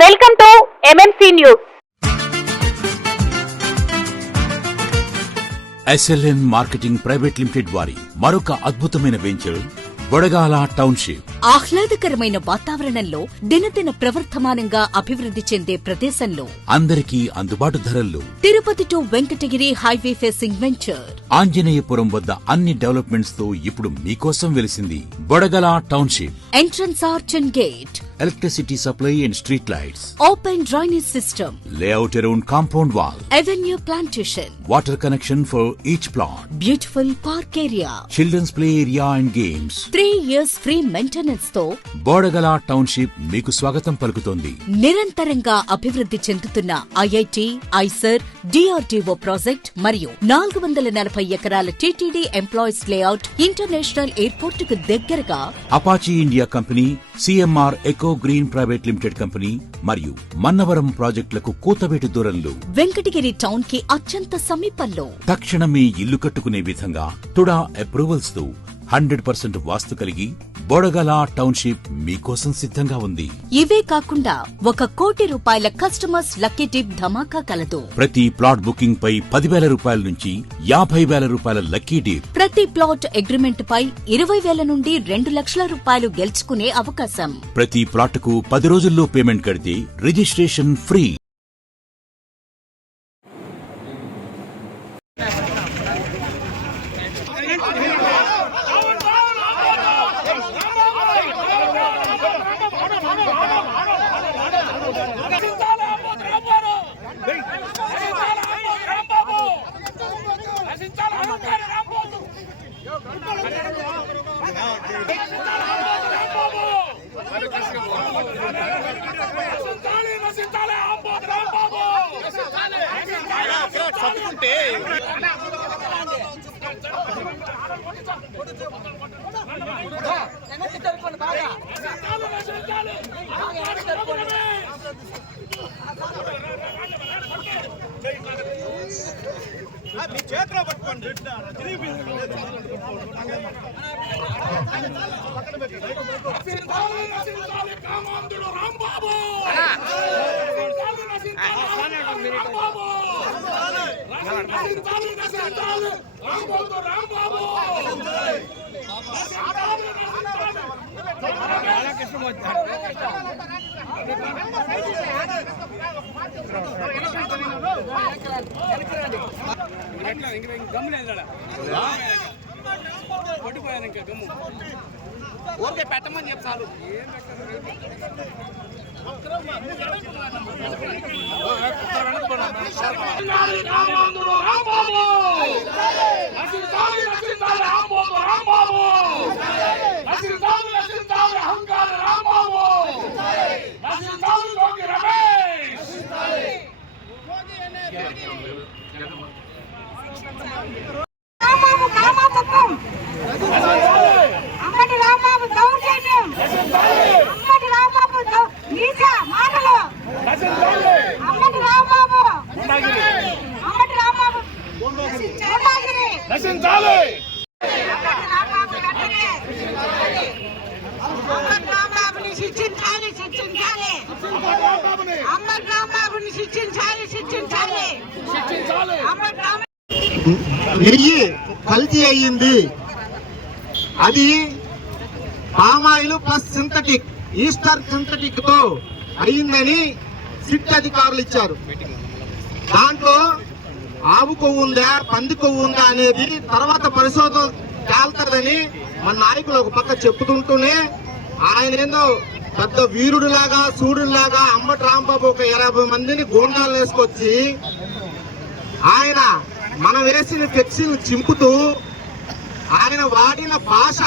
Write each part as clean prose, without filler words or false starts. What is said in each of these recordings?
Welcome to MMC news. SLN marketing private limited వారి మరొక అద్భుతమైన వెంచర్ బొడగాల టౌన్షిప్. ఆహ్లాదకరమైన వాతావరణంలో దినదిన ప్రవర్ధమానంగా అభివృద్ధి చెందే ప్రదేశంలో అందరికీ అందుబాటు ధరల్లో Tirupati to Venkatagiri highway facing venture. Anjaneyapuram వద్ద అన్ని డెవలప్మెంట్స్ తో ఇప్పుడు మీకోసం వెలిసింది Bodagala township. Entrance arch and gate, electricity supply and street lights, open drainage system, layout around compound wall, avenue plantation, water connection for each plot, beautiful park area, children's play area and games. 3 years free maintenance తో Bodagala township మీకు స్వాగతం పలుకుతోంది. నిరంతరంగా అభివృద్ధి చెందుతున్న IIT, IISER, DRDO project మరియు 440 ఎకరాల TTD employees layout international airport కు దగ్గరగా Apache India company, CMR eco green private limited company మరియు మన్నవరం ప్రాజెక్టులకు కూతవేటు దూరంలో వెంకటగిరి టౌన్ కి అత్యంత సమీపంలో తక్షణమే ఇల్లు కట్టుకునే విధంగా టుడా అప్రూవల్స్ తో 100% వాస్తు కలిగి బొడగల టౌన్షిప్ మీకోసం సిద్ధంగా ఉంది. ఇవే కాకుండా 1 కోటి రూపాయల కస్టమర్స్ లక్కీ టిప్ ధమాకా కలదు. ప్రతి ప్లాట్ బుకింగ్ పై 10,000 రూపాయల నుంచి 50,000 రూపాయల లక్కీ డిప్. ప్రతి ప్లాట్ అగ్రిమెంట్ పై 20,000 నుండి 2 లక్షల రూపాయలు గెలుచుకునే అవకాశం. ప్రతి ప్లాట్ కు 10 రోజుల్లో పేమెంట్ కడితే రిజిస్ట్రేషన్ ఫ్రీ. మీ చేతిలో పట్టుకోండి. పట్టుకోయాను ఇంకా గమ్ము ఓకే పెట్టమని చెప్పి చాలు. అమ్మటి రాంబాబు దౌర్జన్యం, అమ్మటి రాంబాబు నీచ మాటలు, అమ్మటి రాంబాబు, అమ్మటి రాంబాబు గుండాగిరి నశించాలి. అమ్మటి రాంబాబుని శిక్షించాలి, శిక్షించాలి. అమ్మటి రాంబాబుని శిక్షించాలి, శిక్షించాలి. అమ్మటి రాంబాబు నెయ్యి కల్తీ అయ్యింది. అది palm oil plus synthetic, Easter synthetic తో అయ్యిందని సిట్ అధికారులు ఇచ్చారు. దాంట్లో ఆవు కొవ్వు ఉందా, పంది కొవ్వు ఉందా అనేది తర్వాత పరిశోధన తేల్తారని మన నాయకులు ఒక పక్క చెప్పుతుంటూనే ఆయన ఏందో పెద్ద వీరుడులాగా సూర్యుడిలాగా అంబటి రాంబాబు ఒక 20 మందిని గూండాలు వేసుకొచ్చి ఆయన మనం వేసిన ఫ్లెక్సీలు చింపుతూ ఆయన వాడిన భాష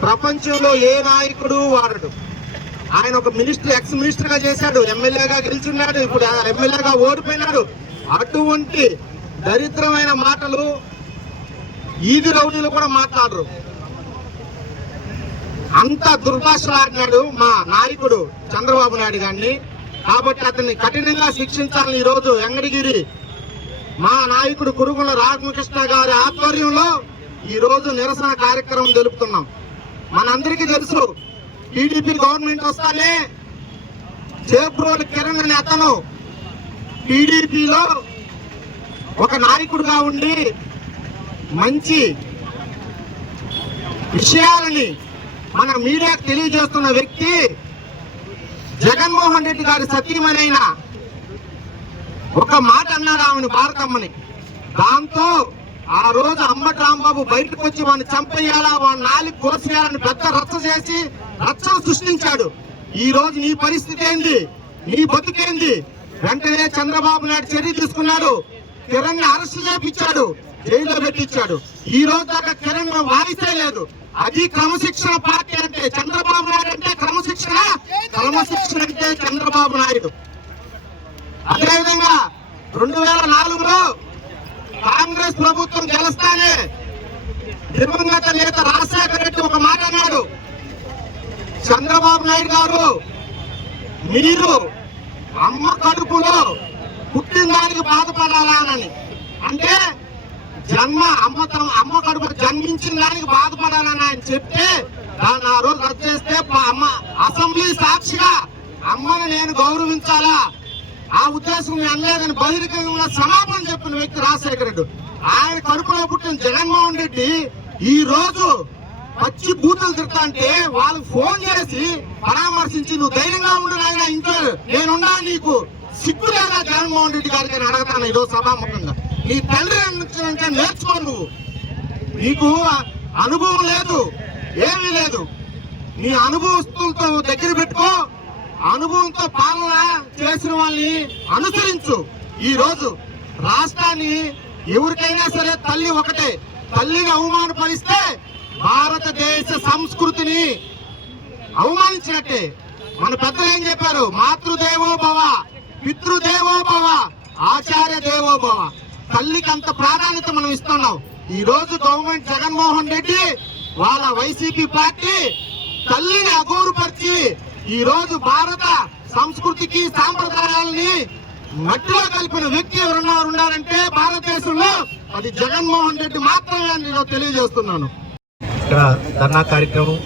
ప్రపంచంలో ఏ నాయకుడు వాడడు. ఆయన ఒక మినిస్టర్, ఎక్స్ మినిస్టర్ గా చేశాడు, ఎమ్మెల్యేగా గెలుచున్నాడు, ఇప్పుడు ఎమ్మెల్యేగా ఓడిపోయినాడు. అటువంటి దరిద్రమైన మాటలు ఈది రౌడీలు కూడా మాట్లాడరు. అంత దుర్భాషలాడినాడు మా నాయకుడు చంద్రబాబు నాయుడు గారిని. కాబట్టి అతన్ని కఠినంగా శిక్షించాలని ఈరోజు వెంకటగిరి మా నాయకుడు కురుగుల రామకృష్ణ గారి ఆధ్వర్యంలో ఈ రోజు నిరసన కార్యక్రమం జరుపుతున్నాం. మనందరికీ తెలుసు టీడీపీ గవర్నమెంట్ వస్తానే చేబ్రోలు కిరణ్ అనే అతను టీడీపీలో ఒక నాయకుడిగా ఉండి మంచి విషయాలని మన మీడియాకు తెలియజేస్తున్న వ్యక్తి జగన్మోహన్ రెడ్డి గారి సతీమణైన ఒక మాట అన్నాడు ఆమెను భారతమ్మని. దాంతో ఆ రోజు అంబటి రాంబాబు బయటకు వచ్చి వాడిని చంపేయాలా, వాడిని నాలుగు కోసేయాలని పెద్ద రచ్చ చేసి రచ్చను సృష్టించాడు. ఈ రోజు నీ పరిస్థితి ఏంది, నీ బతుకేంది? వెంటనే చంద్రబాబు నాయుడు చర్య తీసుకున్నాడు. కిరణ్ ని అరెస్ట్ చేపించాడు, జైల్లో పెట్టించాడు. ఈ రోజు దాకా కిరణ్ వాయిసే లేదు. అది క్రమశిక్షణ పార్టీ అంటే చంద్రబాబు నాయుడు అంటే క్రమశిక్షణ అంటే చంద్రబాబు నాయుడు. అదేవిధంగా 2004లో కాంగ్రెస్ ప్రభుత్వం గెలుస్తానే దివంగత నేత రాజశేఖర రెడ్డి ఒక మాట అన్నాడు, చంద్రబాబు నాయుడు గారు మీరు అమ్మ కడుపులో పుట్టిన దానికి బాధపడాలా అని. అంటే అమ్మ కడుపు జన్మించిన దానికి బాధపడాలని ఆయన చెప్తే దాన్ని ఆ రోజు రద్దు చేస్తే అసెంబ్లీ సాక్షిగా అమ్మని నేను గౌరవించాలా, ఆ ఉద్దేశం నేను అనలేదని బహిరంగంగా క్షమాపణ చెప్పిన వ్యక్తి రాజశేఖర రెడ్డి. ఆయన కడుపులో పుట్టిన జగన్మోహన్ రెడ్డి ఈ రోజు పచ్చి బూతులు తిడతా అంటే వాళ్ళకి ఫోన్ చేసి పరామర్శించి నువ్వు ధైర్యంగా ఉండు నాయన, ఇంట్లో నేనున్నా, నీకు సిగ్గు లేదా జగన్మోహన్ రెడ్డి గారికి నేను అడగతాను ఈరోజు సభాముఖంగా. నీ తండ్రి నుంచి నేర్చుకో, నువ్వు నీకు అనుభవం లేదు, ఏమీ లేదు. నీ అనుభవస్తులతో దగ్గర పెట్టుకో, అనుభవంతో పాలన చేసిన వాళ్ళని అనుసరించు. ఈ రోజు రాష్ట్రాన్ని ఎవరికైనా సరే తల్లి ఒకటే, తల్లిని అవమానపరిస్తే భారతదేశ సంస్కృతిని అవమానించినట్టే. మన పెద్దలు ఏం చెప్పారు, మాతృదేవో భవ, పితృదేవో భవ, ఆచార్య దేవో భవ. తల్లికి అంత ప్రాధాన్యత మనం ఇస్తున్నాం. ఈ రోజు గవర్నమెంట్ జగన్మోహన్ రెడ్డి వాళ్ళ వైసీపీ పార్టీ తల్లిని అగౌరవపరిచి ఈ రోజు భారత సంస్కృతికి సాంప్రదాయాలని మట్టిలో కలిపిన వ్యక్తి ఉన్నారంటే భారతదేశంలో అది జగన్మోహన్ రెడ్డి మాత్రమే అని నేను తెలియజేస్తున్నాను. ఇక్కడ ధర్నా కార్యక్రమం,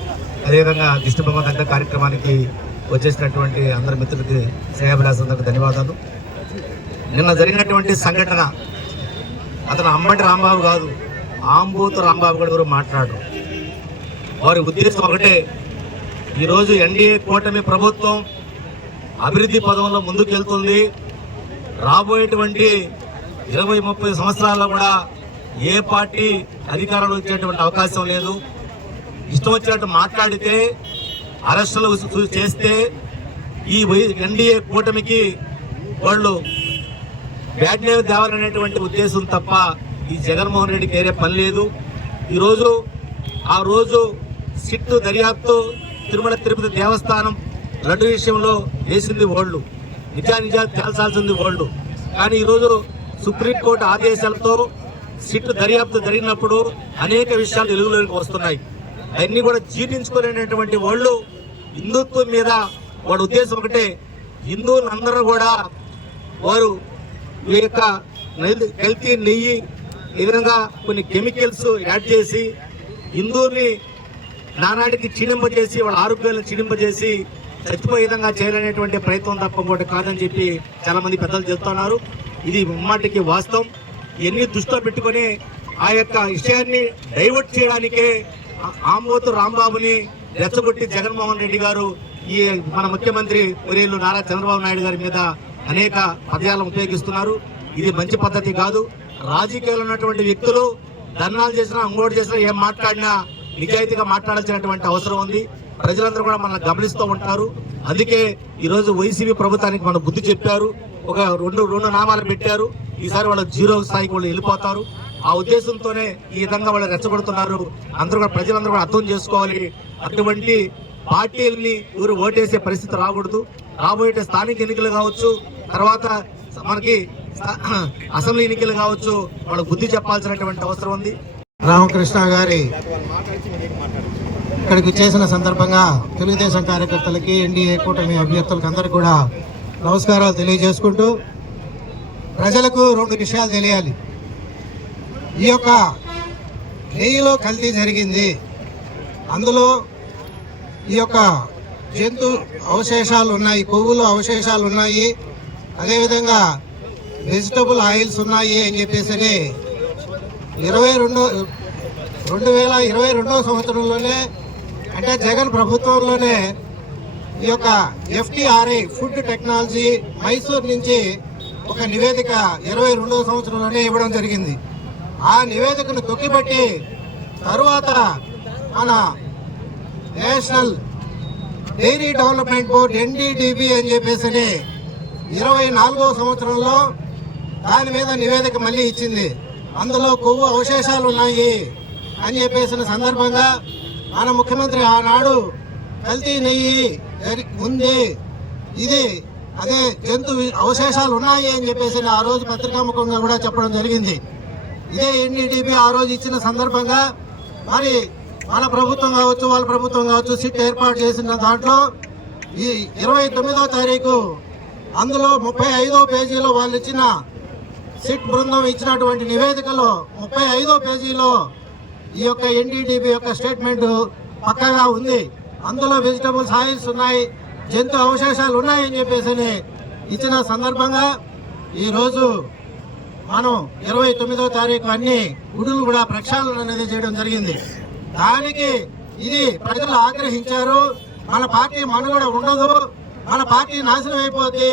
అదేవిధంగా దిష్టిబొమ్మ దగ్గర కార్యక్రమానికి వచ్చేసినటువంటి అందరి మిత్రులకి శ్రేయాభిలాషులందరికీ ధన్యవాదాలు. నిన్న జరిగినటువంటి సంఘటన, అతను అంబటి రాంబాబు కాదు, ఆంబోతు రాంబాబు కూడా ఎవరు మాట్లాడరు. వారి ఉద్దేశం ఒకటే, ఈరోజు ఎన్డీఏ కూటమి ప్రభుత్వం అభివృద్ధి పదంలో ముందుకెళ్తుంది. రాబోయేటువంటి 20-30 సంవత్సరాల్లో కూడా ఏ పార్టీ అధికారంలో వచ్చేటువంటి అవకాశం లేదు. ఇష్టం వచ్చినట్టు మాట్లాడితే, అరెస్టులు చేస్తే ఈ ఎన్డీఏ కూటమికి వాళ్ళు బ్యాడ్ నేమ్ తేవాలనేటువంటి ఉద్దేశం తప్ప ఈ జగన్మోహన్ రెడ్డికి వేరే పని లేదు. ఈరోజు ఆ రోజు సిట్టు దర్యాప్తు తిరుమల తిరుపతి దేవస్థానం లడ్డు విషయంలో వేసింది ఓళ్ళు, నిజాలు తేల్చాల్సింది ఓళ్ళు. కానీ ఈరోజు సుప్రీంకోర్టు ఆదేశాలతో సిట్టు దర్యాప్తు జరిగినప్పుడు అనేక విషయాలు వెలుగులోకి వస్తున్నాయి. అవన్నీ కూడా జీర్ణించుకోలేనటువంటి వాళ్ళు హిందుత్వం మీద వాడి ఉద్దేశం ఒకటే, హిందువులందరూ కూడా వారు ఈ యొక్క కల్తీ నెయ్యి ఈ విధంగా కొన్ని కెమికల్స్ యాడ్ చేసి హిందువుని నానాటికి క్షీణింపజేసి వాళ్ళ ఆరోగ్యాలను క్షీణింపజేసి చచ్చిపోయే విధంగా చేయాలనేటువంటి ప్రయత్నం తప్ప ఇంకోటి కాదని చెప్పి చాలా మంది పెద్దలు చెప్తున్నారు. ఇది ముమ్మాటికి వాస్తవం. ఎన్ని దృష్టిలో పెట్టుకొని ఆ యొక్క విషయాన్ని డైవర్ట్ చేయడానికే ఆంబోతు రాంబాబుని రెచ్చగొట్టి జగన్మోహన్ రెడ్డి గారు ఈ మన ముఖ్యమంత్రి వర్యులు నారా చంద్రబాబు నాయుడు గారి మీద అనేక పదయాలను ఉపయోగిస్తున్నారు. ఇది మంచి పద్ధతి కాదు. రాజకీయాలు ఉన్నటువంటి వ్యక్తులు ధర్నాలు చేసినా, అంగోడు చేసినా, ఏం మాట్లాడినా నిజాయితీగా మాట్లాడాల్సినటువంటి అవసరం ఉంది. ప్రజలందరూ కూడా మనల్ని గమనిస్తూ ఉంటారు. అందుకే ఈరోజు వైసీపీ ప్రభుత్వానికి మనం బుద్ధి చెప్పారు. ఒక రెండు నామాలు పెట్టారు. ఈసారి వాళ్ళు 0 స్థాయికి వాళ్ళు వెళ్ళిపోతారు. ఆ ఉద్దేశంతోనే ఈ విధంగా వాళ్ళు రెచ్చగొడుతున్నారు. అందరూ కూడా ప్రజలందరూ కూడా అర్థం చేసుకోవాలి. అటువంటి పార్టీలని ఎవరు ఓటేసే పరిస్థితి రాకూడదు. రాబోయే స్థానిక ఎన్నికలు కావచ్చు, తర్వాత మనకి అసెంబ్లీ ఎన్నికలు కావచ్చు, వాళ్ళకి బుద్ధి చెప్పాల్సినటువంటి అవసరం ఉంది. రామకృష్ణ గారి ఇక్కడికి చేసిన సందర్భంగా తెలుగుదేశం కార్యకర్తలకి, ఎన్డీఏ కూటమి అభ్యర్థులకు అందరికీ కూడా నమస్కారాలు తెలియజేసుకుంటూ, ప్రజలకు 2 విషయాలు తెలియాలి. ఈ యొక్క నెయ్యిలో కల్తీ జరిగింది. అందులో ఈ యొక్క జంతు అవశేషాలు ఉన్నాయి, కొవ్వులు అవశేషాలు ఉన్నాయి, అదేవిధంగా వెజిటబుల్ ఆయిల్స్ ఉన్నాయి అని చెప్పేసి 2022 సంవత్సరంలోనే అంటే జగన్ ప్రభుత్వంలోనే ఈ యొక్క FTRI ఫుడ్ టెక్నాలజీ మైసూర్ నుంచి ఒక నివేదిక 22వ సంవత్సరంలోనే ఇవ్వడం జరిగింది. ఆ నివేదికను తొక్కిపట్టి తరువాత మన national dairy development board NDDB అని చెప్పేసి 24వ సంవత్సరంలో దాని మీద నివేదిక మళ్ళీ ఇచ్చింది. అందులో కొవ్వు అవశేషాలు ఉన్నాయి అని చెప్పేసిన సందర్భంగా మన ముఖ్యమంత్రి ఆనాడు కల్తీ నెయ్యి ఉంది, ఇది అదే జంతు అవశేషాలు ఉన్నాయి అని చెప్పేసి ఆ రోజు పత్రికాముఖంగా కూడా చెప్పడం జరిగింది. ఇదే NDDB ఆ రోజు ఇచ్చిన సందర్భంగా మరి మన ప్రభుత్వం కావచ్చు, వాళ్ళ ప్రభుత్వం కావచ్చు, సిట్ ఏర్పాటు చేసిన దాంట్లో ఈ 29వ తారీఖు అందులో 35వ పేజీలో వాళ్ళు ఇచ్చిన సిట్ బృందం ఇచ్చినటువంటి నివేదికలో 35వ పేజీలో ఈ యొక్క NDDB యొక్క స్టేట్మెంట్ పక్కగా ఉంది. అందులో వెజిటబుల్స్ ఆయిల్స్ ఉన్నాయి, జంతు అవశేషాలు ఉన్నాయని చెప్పేసి ఇచ్చిన సందర్భంగా ఈరోజు మనం 29వ తారీఖు అన్ని గుడులు కూడా ప్రక్షాళన అనేది చేయడం జరిగింది. దానికి ఇది ప్రజలు ఆగ్రహించారు. మన పార్టీ మనుగడ ఉండదు, మన పార్టీ నాశనం అయిపోద్ది,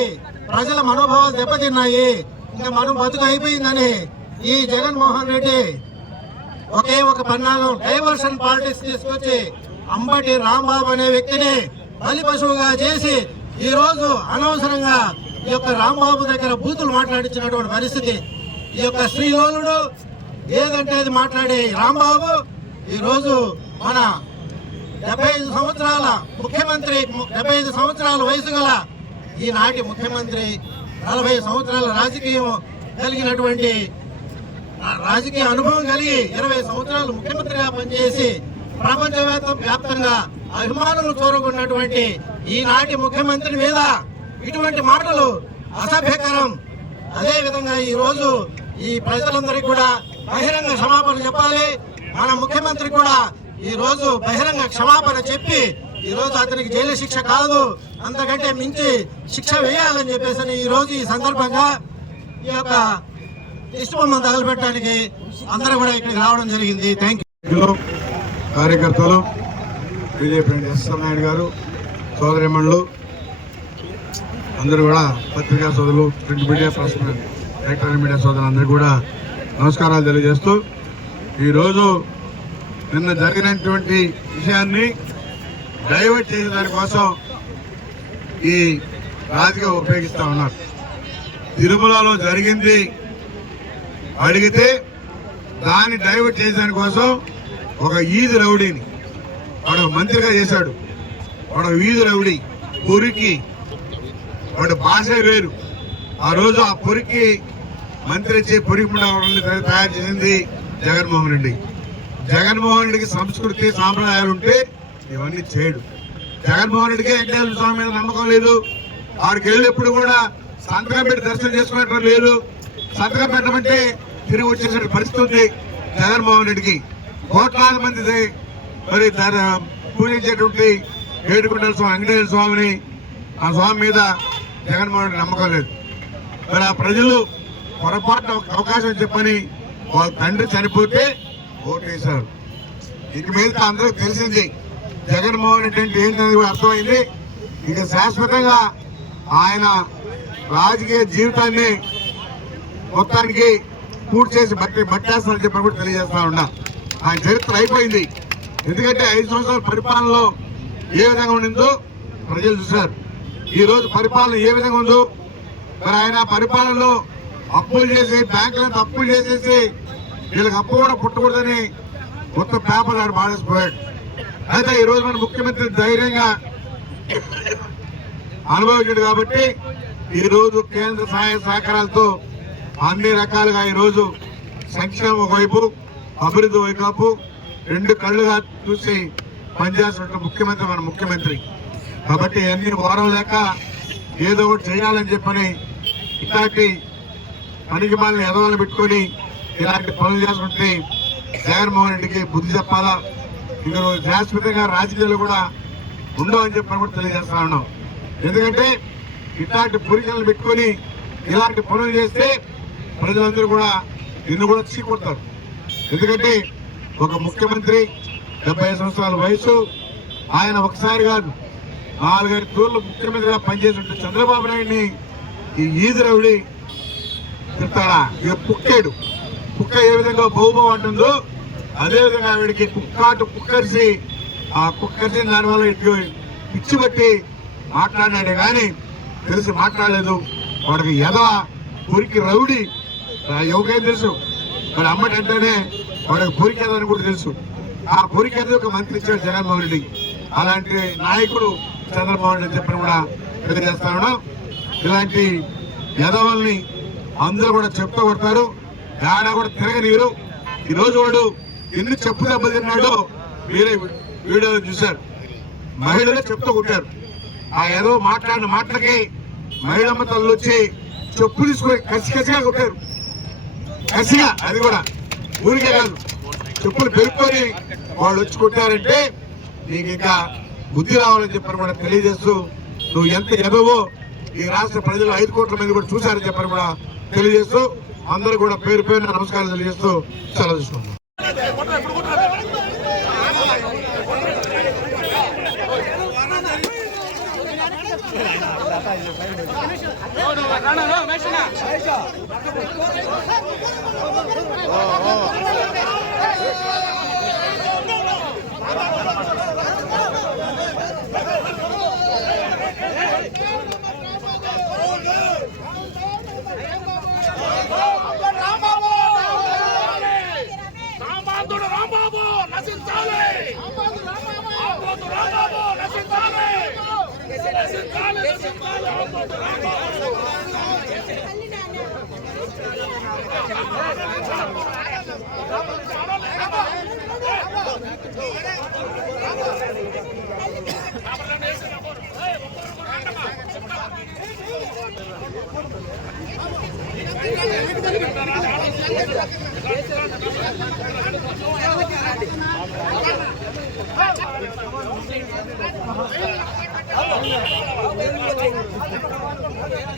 ప్రజల మనోభావాలు దెబ్బతిన్నాయి, ఇంకా మనం బతుకు అయిపోయిందని ఈ జగన్మోహన్ రెడ్డి ఒకే ఒక పన్నాగం డైవర్షన్ పాలిటిక్స్ తీసుకొచ్చి అంబటి రాంబాబు అనే వ్యక్తిని బలి పశువుగా చేసి ఈ రోజు అనవసరంగా ఈ యొక్క రాంబాబు దగ్గర బూతులు మాట్లాడించినటువంటి పరిస్థితి. ఈ యొక్క శ్రీలోలుడు ఏదంటే అది మాట్లాడే రాంబాబు ఈ రోజు మన 75 సంవత్సరాల ముఖ్యమంత్రి, 75 సంవత్సరాల వయసు గల ఈనాటి ముఖ్యమంత్రి, 40 సంవత్సరాల రాజకీయం కలిగినటువంటి రాజకీయ అనుభవం కలిగి 20 సంవత్సరాలు ముఖ్యమంత్రిగా పనిచేసి ప్రపంచవ్యాప్తంగా అభిమానులు చూరగొన్నటువంటి ఈనాటి ముఖ్యమంత్రి మీద ఇటువంటి మాటలు అసభ్యకరం. అదే విధంగా ఈ రోజు ఈ ప్రజలందరికీ కూడా బహిరంగ క్షమాపణ చెప్పాలి. మన ముఖ్యమంత్రి కూడా ఈ రోజు బహిరంగ క్షమాపణ చెప్పి ఈ రోజు అతనికి జైలు శిక్ష కాదు, అంతకంటే మించి శిక్ష వేయాలని చెప్పేసి ఈ రోజు ఈ సందర్భంగా ఈ యొక్క ఇష్టబొమ్మను తగలబెట్టడానికి అందరూ కూడా ఇక్కడికి రావడం జరిగింది. Thank you. కార్యకర్తలు, బీజేపీ ఎస్ఎం నాయుడు గారు, సోదరిమణులు అందరూ కూడా, పత్రికా సోదరులు, print media, press electronic media సోదరులందరూ కూడా నమస్కారాలు తెలియజేస్తూ, ఈరోజు నిన్న జరిగినటువంటి విషయాన్ని డైవర్ట్ చేసే దానికోసం ఈ రాజకీయం ఉపయోగిస్తూ ఉన్నారు. తిరుమలలో జరిగింది అడిగితే దాన్ని డైవర్ట్ చేసే దానికోసం ఒక ఈది రౌడీని వాడు మంత్రిగా చేశాడు. వాడు వీధి రౌడీ, పొరికి, వాడు భాష వేరు. ఆ రోజు ఆ పొరికి మంత్రి వచ్చి పొరికి తయారు చేసింది జగన్మోహన్ రెడ్డి. జగన్మోహన్ రెడ్డికి సంస్కృతి సాంప్రదాయాలు ఉంటే ఇవన్నీ చేయడు. జగన్మోహన్ రెడ్డికి వెంకటేశ్వర స్వామి మీద నమ్మకం లేదు. ఆడికి వెళ్ళి ఎప్పుడు కూడా సంతకం పెట్టి దర్శనం చేసుకునేటం లేదు. సంతకం పెట్టమంటే తిరిగి వచ్చేసే పరిస్థితి ఉంది జగన్మోహన్ రెడ్డికి. కోట్లాది మంది మరి పూజించేటువంటి ఏడుకొండల స్వామి వెంకటేశ్వర స్వామిని, ఆ స్వామి మీద జగన్మోహన్ రెడ్డి నమ్మకం లేదు. మరి ఆ ప్రజలు పొరపాటు అవకాశం చెప్పని వాళ్ళ తండ్రి చనిపోతే ఓటేశారు. ఇక మీద అందరూ తెలిసింది జగన్మోహన్ రెడ్డి అంటే ఏంటనేది కూడా అర్థమైంది. ఇక శాశ్వతంగా ఆయన రాజకీయ జీవితాన్ని మొత్తానికి పూర్తి చేసి బట్టేస్తారని చెప్పని కూడా తెలియజేస్తా ఉన్నా. ఆయన చరిత్ర అయిపోయింది. ఎందుకంటే 5 సంవత్సరాల పరిపాలనలో ఏ విధంగా ఉండిందో ప్రజలు చూశారు. ఈ రోజు పరిపాలన ఏ విధంగా ఉందో, మరి ఆయన పరిపాలనలో అప్పులు చేసి బ్యాంకులంతా అప్పులు చేసేసి వీళ్ళకి అప్పు కూడా పుట్టకూడదని మొత్తం పేపర్లు ఆడు బాడేసిపోయాడు. అయితే ఈ రోజు మన ముఖ్యమంత్రి ధైర్యంగా అనుభవించాడు కాబట్టి ఈ రోజు కేంద్ర సహాయ సహకారాలతో అన్ని రకాలుగా ఈ రోజు సంక్షేమం ఒకవైపు, అభివృద్ధి వైపు రెండు కళ్ళుగా చూసి పనిచేస్తున్న ముఖ్యమంత్రి మన ముఖ్యమంత్రి. కాబట్టి అన్ని వారం లేక ఏదో ఒకటి చేయాలని చెప్పని ఇలాంటి పనికి మాలని ఎదవాళ్ళు పెట్టుకొని ఇలాంటి పనులు చేసుకుంటే జగన్మోహన్ రెడ్డికి బుద్ధి చెప్పాలా. ఇంకా శాశ్వతంగా రాజకీయాలు కూడా ఉండవు అని చెప్పని కూడా తెలియజేస్తా ఉన్నాం. ఎందుకంటే ఇట్లాంటి పొరికలను పెట్టుకొని ఇలాంటి పనులు చేస్తే ప్రజలందరూ కూడా నిన్ను కూడా చీకొడతారు. ఎందుకంటే ఒక ముఖ్యమంత్రి 75 సంవత్సరాల వయసు, ఆయన ఒకసారి కాదు 4-5 తూర్లు ముఖ్యమంత్రిగా పనిచేసి చంద్రబాబు నాయుడిని ఈ ఈదిరవుడి చెప్తాడా? ఇక పుక్కాడు. కుక్క ఏ విధంగా బహుబహు అంటుందో అదే విధంగా ఆవిడికి కుక్కరిసి ఆ కుక్కరిసి దానివల్ల ఇటు పిచ్చి బట్టి మాట్లాడినాడే కానీ తెలిసి మాట్లాడలేదు. వాడికి ఎదవ పొరికి రౌడీ ఎవరికైనా తెలుసు. వాడు అమ్మటంటేనే వాడికి పొరికేదని కూడా తెలుసు. ఆ పొరికేది ఒక మంత్రి ఇచ్చాడు జగన్మోహన్ రెడ్డి. అలాంటి నాయకుడు చంద్రబాబు నాయుడు చెప్పని కూడా తెలియజేస్తాను. ఇలాంటి ఎదవల్ని అందరూ కూడా చెప్తూ కొడతారు, ఏడా కూడా తిరగనీరు. ఈ రోజు వాడు ఎన్ని చెప్పు దెబ్బలు తిన్నాడో మీరే వీడియో చూశారు. మహిళలే చెప్తూ కొట్టారు. ఆ ఏదో మాట్లాడిన మాటలకి మహిళమ్మ తల్లు వచ్చి చెప్పు తీసుకొని కసిగా కొట్టారు. కసిగా, అది కూడా ఊరికే కాదు, చెప్పులు పెరుక్కొని వాళ్ళు వచ్చి కొట్టారంటే నీకు ఇంకా బుద్ధి రావాలని చెప్పని కూడా తెలియజేస్తూ, నువ్వు ఎంత ఎదవో ఈ రాష్ట్ర ప్రజలు 5 కోట్ల మంది కూడా చూశారని చెప్పని కూడా తెలియజేస్తూ, అందరూ కూడా పేరు పేరున నమస్కారం తెలియజేస్తూ సెలవు తీసుకుంటాం. రాంబాబు నశించాలి. రాంబాబు నశించాలి. నశించాలి.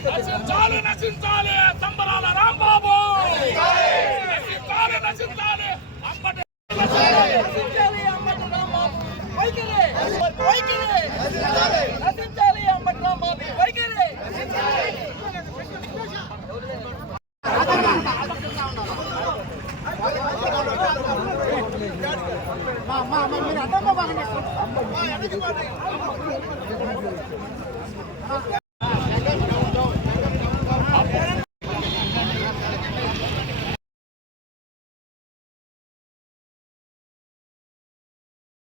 నశించాలి. నశించాలి. సంబరాల రాంబాబు నశించాలి. నశించాలి.